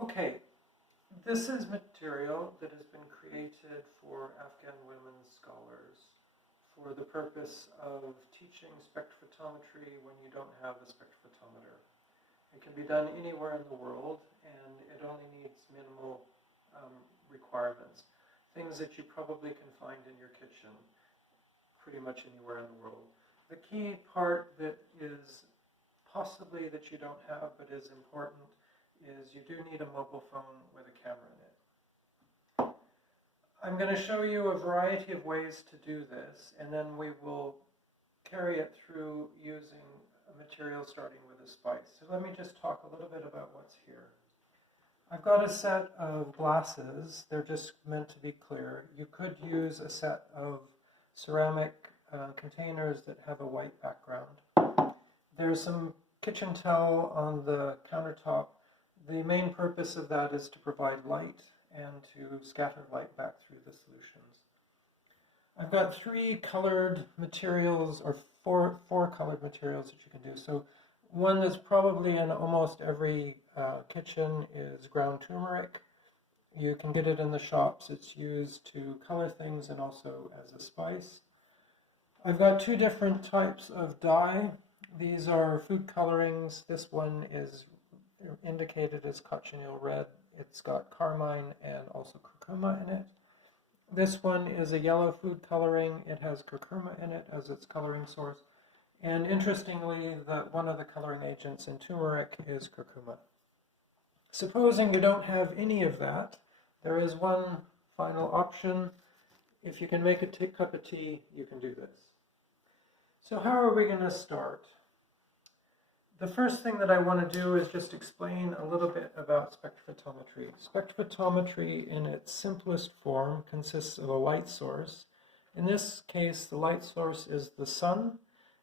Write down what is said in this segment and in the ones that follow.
Okay, this is material that has been created for Afghan women scholars for the purpose of teaching spectrophotometry when you don't have a spectrophotometer. It can be done anywhere in the world, and it only needs minimal requirements. Things that you probably can find in your kitchen pretty much anywhere in the world. The key part that is possibly that you don't have but is important is you do need a mobile phone with a camera in it. I'm going to show you a variety of ways to do this, and then we will carry it through using a material starting with a spice. So let me just talk a little bit about what's here. I've got a set of glasses. They're just meant to be clear. You could use a set of ceramic containers that have a white background. There's some kitchen towel on the countertop. The main purpose of that is to provide light and to scatter light back through the solutions. I've got three colored materials, or four colored materials that you can do. So one that's probably in almost every kitchen is ground turmeric. You can get it in the shops. It's used to color things and also as a spice. I've got two different types of dye. These are food colorings. This one is indicated as cochineal red. It's got carmine and also curcuma in it. This one is a yellow food coloring. It has curcuma in it as its coloring source. And interestingly, one of the coloring agents in turmeric is curcuma. Supposing you don't have any of that, there is one final option. If you can make a cup of tea, you can do this. So how are we going to start? The first thing that I want to do is just explain a little bit about spectrophotometry. Spectrophotometry in its simplest form consists of a light source. In this case, the light source is the sun,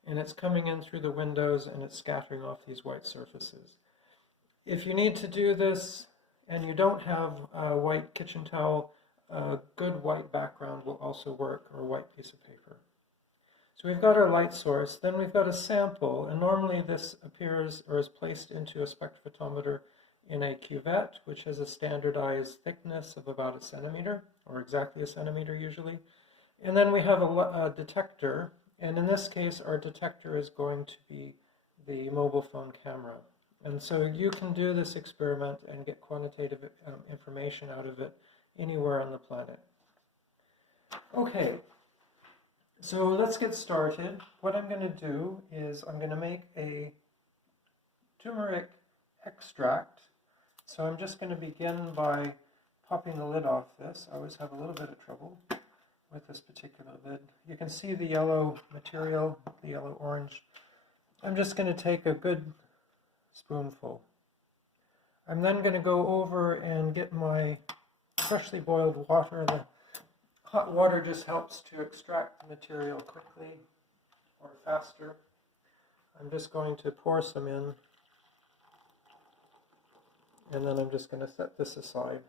and it's coming in through the windows and it's scattering off these white surfaces. If you need to do this and you don't have a white kitchen towel, a good white background will also work, or a white piece of paper. So we've got our light source, then we've got a sample, and normally this appears or is placed into a spectrophotometer in a cuvette, which has a standardized thickness of about 1 centimeter, or exactly 1 centimeter usually. And then we have a detector, and in this case our detector is going to be the mobile phone camera. And so you can do this experiment and get quantitative information out of it anywhere on the planet. Okay. So let's get started. What I'm going to do is I'm going to make a turmeric extract. So I'm just going to begin by popping the lid off this. I always have a little bit of trouble with this particular lid. You can see the yellow material, the yellow-orange. I'm just going to take a good spoonful. I'm then going to go over and get my freshly boiled water. The hot water just helps to extract the material quickly or faster. I'm just going to pour some in, and then I'm just going to set this aside.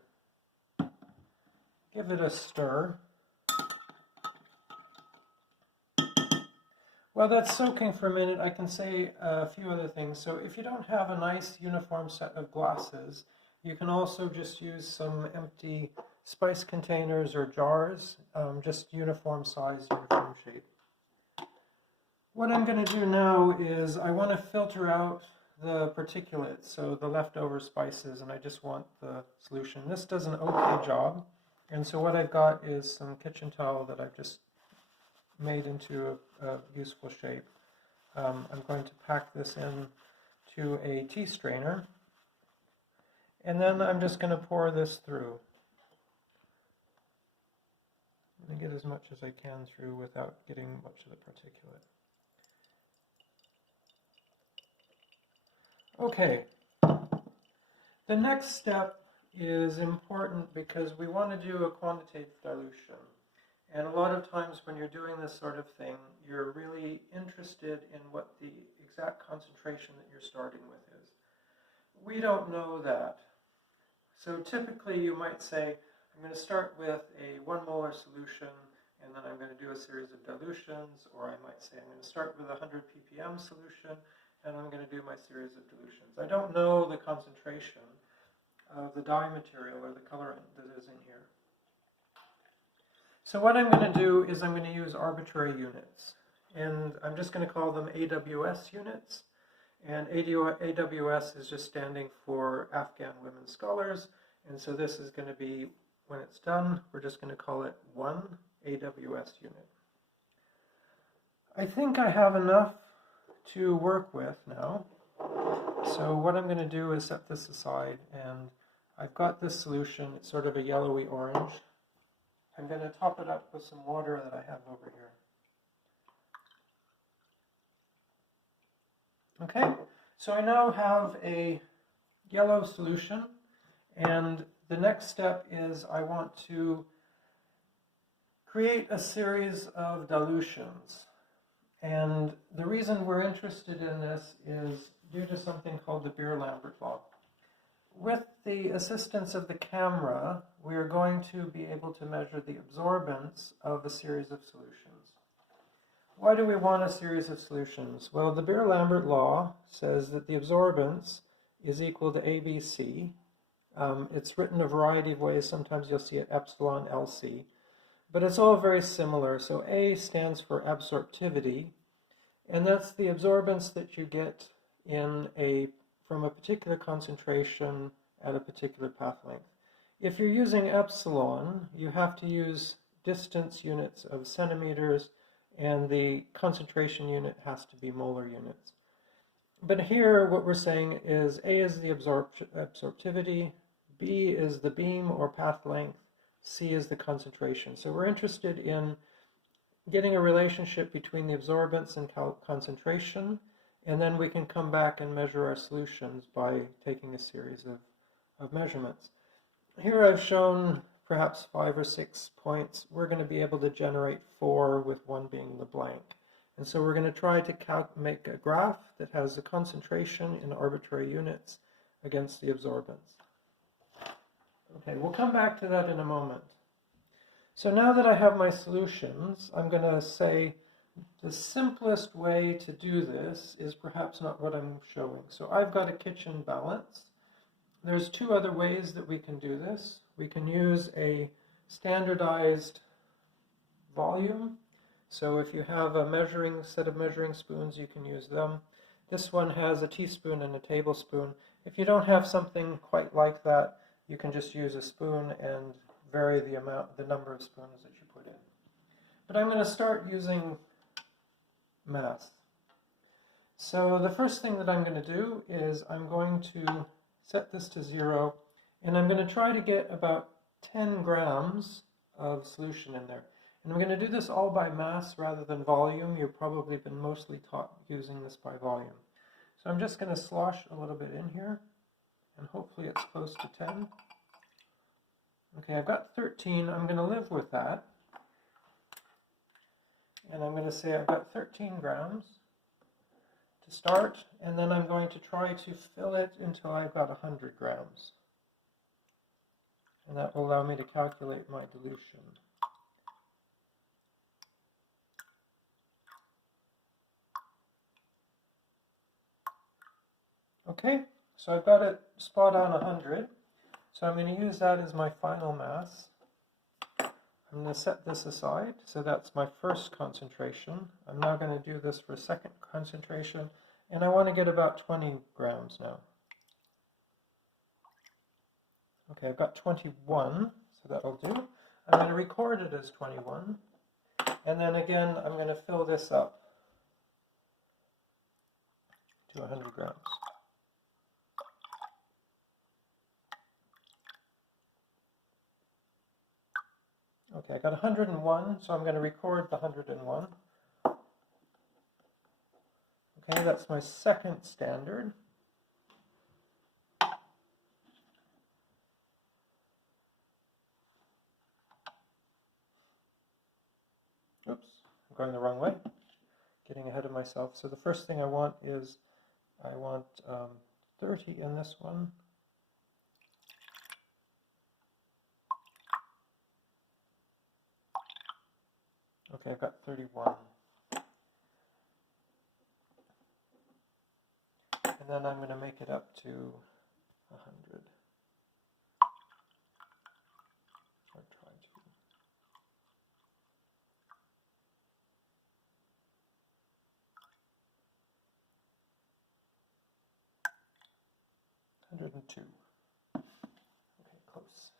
Give it a stir. While that's soaking for a minute, I can say a few other things. So if you don't have a nice uniform set of glasses, you can also just use some empty spice containers or jars, just uniform size, uniform shape. What I'm going to do now is I want to filter out the particulates, so the leftover spices, and I just want the solution. This does an okay job, and so what I've got is some kitchen towel that I've just made into a useful shape. I'm going to pack this in to a tea strainer, and then I'm just going to pour this through. I'm going to get as much as I can through without getting much of the particulate. Okay, the next step is important because we want to do a quantitative dilution. And a lot of times when you're doing this sort of thing, you're really interested in what the exact concentration that you're starting with is. We don't know that. So typically you might say, I'm going to start with a 1 molar solution, and then I'm going to do a series of dilutions, or I might say I'm going to start with a 100 ppm solution, and I'm going to do my series of dilutions. I don't know the concentration. of the dye material or the colorant that is in here. So what I'm going to do is I'm going to use arbitrary units, and I'm just going to call them AWS units, and AWS is just standing for Afghan Women Scholars, and so this is going to be, when it's done, we're just going to call it 1 AWS unit. I think I have enough to work with now, so what I'm going to do is set this aside, and I've got this solution. It's sort of a yellowy orange. I'm going to top it up with some water that I have over here. Okay, so I now have a yellow solution, and the next step is I want to create a series of dilutions. And the reason we're interested in this is due to something called the Beer-Lambert law. With the assistance of the camera, we are going to be able to measure the absorbance of a series of solutions. Why do we want a series of solutions? Well, the Beer-Lambert law says that the absorbance is equal to ABC. It's written a variety of ways. Sometimes you'll see it epsilon LC, but it's all very similar. So A stands for absorptivity, and that's the absorbance that you get from a particular concentration at a particular path length. If you're using epsilon, you have to use distance units of centimeters, and the concentration unit has to be molar units. But here what we're saying is A is the absorptivity, B is the beam or path length, C is the concentration. So we're interested in getting a relationship between the absorbance and concentration, and then we can come back and measure our solutions by taking a series of measurements. Here I've shown perhaps 5 or 6 points. We're going to be able to generate 4, with one being the blank. And so we're going to try to make a graph that has the concentration in arbitrary units against the absorbance. Okay, we'll come back to that in a moment. So now that I have my solutions, I'm going to say the simplest way to do this is perhaps not what I'm showing. So I've got a kitchen balance. There's 2 other ways that we can do this. We can use a standardized volume. So if you have a set of measuring spoons, you can use them. This one has a teaspoon and a tablespoon. If you don't have something quite like that, you can just use a spoon and vary the number of spoons that you put in. But I'm going to start using mass. So the first thing that I'm going to do is I'm going to set this to 0, and I'm going to try to get about 10 grams of solution in there. And I'm going to do this all by mass rather than volume. You've probably been mostly taught using this by volume. So I'm just going to slosh a little bit in here, and hopefully it's close to 10. Okay, I've got 13. I'm going to live with that. And I'm going to say I've got 13 grams to start, and then I'm going to try to fill it until I've got 100 grams. And that will allow me to calculate my dilution. Okay, so I've got it spot on 100. So I'm going to use that as my final mass. I'm going to set this aside. So that's my first concentration. I'm now going to do this for a second concentration, and I want to get about 20 grams now. Okay, I've got 21, so that'll do. I'm going to record it as 21, and then again I'm going to fill this up to 100 grams. Okay, I got 101, so I'm going to record the 101. Okay, that's my second standard. Oops, I'm going the wrong way, getting ahead of myself. So the first thing I want is, I want 30 in this one. Okay, I've got 31. And then I'm going to make it up to 100. 102. Okay, close.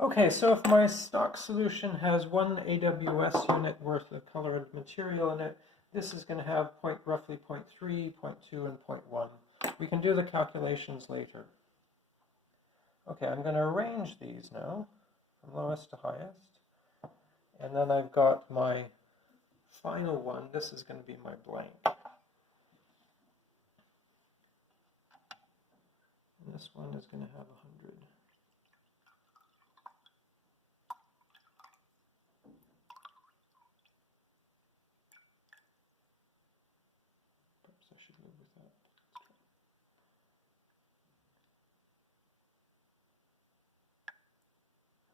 Okay, so if my stock solution has 1 AWS unit worth of colored material in it, this is going to have roughly 0.3, 0.2, and 0.1. We can do the calculations later. Okay, I'm going to arrange these now from lowest to highest. And then I've got my final one. This is going to be my blank. And this one is going to have 100. Perhaps I should move with that.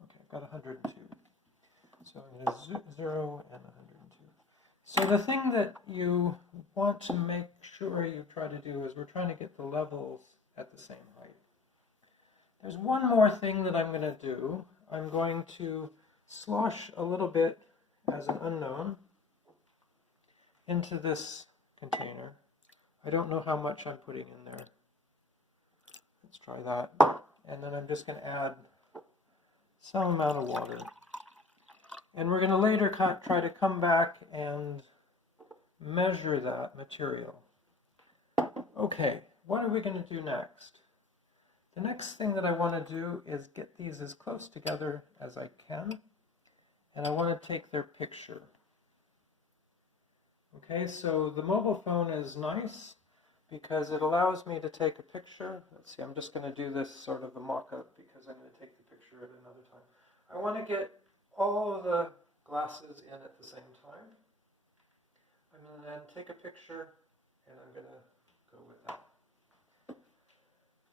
Okay, I've got 102. So I'm going to 0 and 102. So the thing that you want to make sure you try to do is we're trying to get the levels at the same height. There's one more thing that I'm going to do. I'm going to slosh a little bit as an unknown into this container. I don't know how much I'm putting in there. Let's try that. And then I'm just going to add some amount of water. And we're going to later try to come back and measure that material. Okay, what are we going to do next? The next thing that I want to do is get these as close together as I can, and I want to take their picture. Okay, so the mobile phone is nice because it allows me to take a picture. Let's see, I'm just going to do this sort of a mock-up because I'm going to take the picture at another time. I want to get all of the glasses in at the same time. I'm going to then take a picture and I'm going to go with that.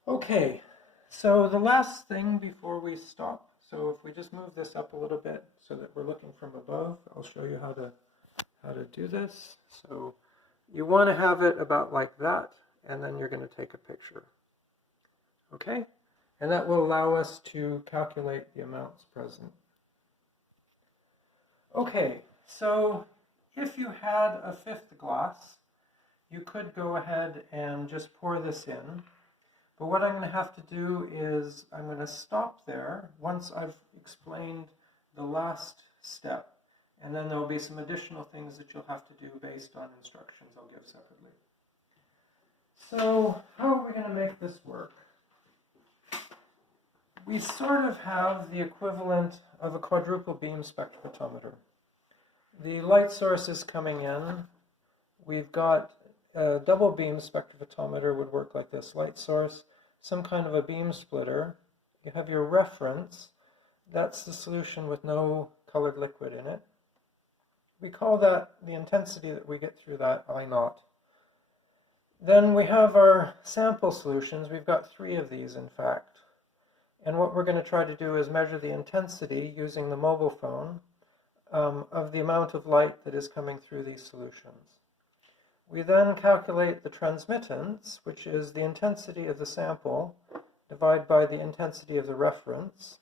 Okay, so the last thing before we stop, so if we just move this up a little bit so that we're looking from above, I'll show you how to do this. So you want to have it about like that, and then you're going to take a picture. Okay? And that will allow us to calculate the amounts present. Okay, so if you had a fifth glass, you could go ahead and just pour this in. But what I'm going to have to do is I'm going to stop there once I've explained the last step. And then there will be some additional things that you'll have to do based on instructions I'll give separately. So how are we going to make this work? We sort of have the equivalent of a quadruple beam spectrophotometer. The light source is coming in. We've got a double beam spectrophotometer would work like this. Light source, some kind of a beam splitter. You have your reference. That's the solution with no colored liquid in it. We call that the intensity that we get through that I0. Then we have our sample solutions. We've got 3 of these, in fact. And what we're going to try to do is measure the intensity using the mobile phone of the amount of light that is coming through these solutions. We then calculate the transmittance, which is the intensity of the sample divided by the intensity of the reference.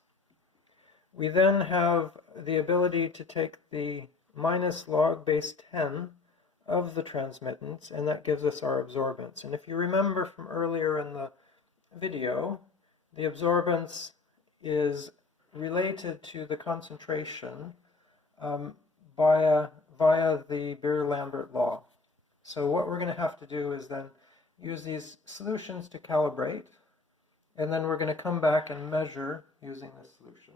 We then have the ability to take the minus log base 10 of the transmittance, and that gives us our absorbance. And if you remember from earlier in the video, the absorbance is related to the concentration via the Beer-Lambert law. So what we're going to have to do is then use these solutions to calibrate, and then we're going to come back and measure using this solution.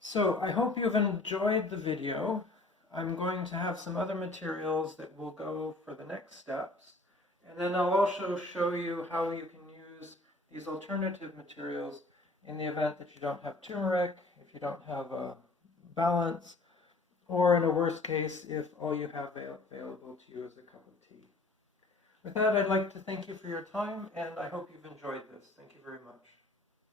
So I hope you've enjoyed the video. I'm going to have some other materials that will go for the next steps, and then I'll also show you how you can use these alternative materials in the event that you don't have turmeric, if you don't have a balance, or in a worst case, if all you have available to you is a cup of tea. With that, I'd like to thank you for your time, and I hope you've enjoyed this. Thank you very much.